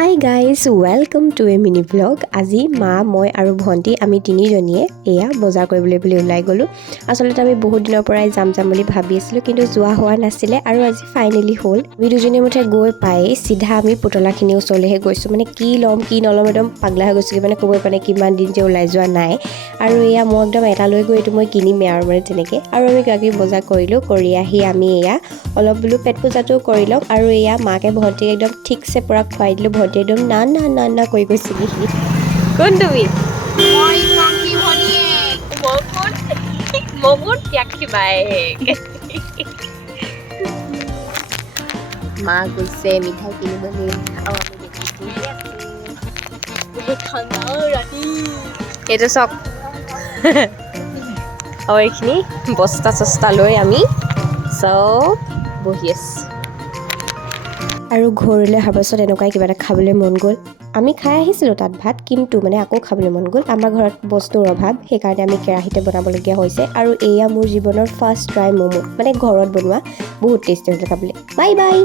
Hi guys welcome to A mini blog. আজি মা মই আৰু ভণ্টি আমি তিনিজনীয়ে এয়া বজাৰ কৰিবলৈ বুলি ওলাই গ'লোঁ। আচলতে আমি বহুত দিনৰ পৰাই যাম বুলি ভাবি আছিলোঁ, কিন্তু যোৱা হোৱা নাছিলে আৰু আজি ফাইনেলি হ'ল। আমি দুজনীয়ে মুঠে গৈ পাই চিধা আমি পুতলাখিনিৰ ওচৰলৈহে গৈছোঁ। মানে কি ল'ম কি নল'ম একদম পাগলা হৈ গৈছিলোঁ, মানে ক'বই পৰা নাই কিমান দিন যে ওলাই যোৱা নাই। আৰু এয়া মই একদম এটা লৈ গৈ এইটো মই কিনিমেই আৰু মানে তেনেকৈ। আৰু আমি কিবাকিবি বজাৰ কৰিলোঁ, কৰি আহি আমি এয়া অলপ বোলো পেট পূজাটো কৰি ল'ম। আৰু এয়া মাকে ভণ্টিক একদম ঠিকছে পূৰা খুৱাই দিলোঁ। ভণ্টি একদম না না না না কৰি গৈছিলি। কোন তুমি? মই পংকি ভনীয়েক মগুন ত্যাগী বায়েক। মা গৈছে মিঠাই কিনিবলৈ আৰু আমি দেখিছোঁ বহুত ঠাণ্ডা ৰাতি। এইটো চাওক। আৰু এইখিনি বস্তা চস্তা লৈ আমি চব বহি আছোঁ। আৰু ঘৰলৈ অহাৰ পাছত এনেকুৱাই কিবা এটা খাবলৈ মন গ'ল। আমি খাই আহিছিলোঁ তাত ভাত, কিন্তু মানে আকৌ খাবলৈ মন গ'ল। আমাৰ ঘৰত বস্তুৰ অভাৱ, সেইকাৰণে আমি কেৰাহীতে বনাবলগীয়া হৈছে। আৰু এয়া মোৰ জীৱনৰ ফাৰ্ষ্ট ট্ৰাই ম'ম', মানে ঘৰত বনোৱা। বহুত টেষ্টি হৈছিলে খাবলৈ। Bye bye.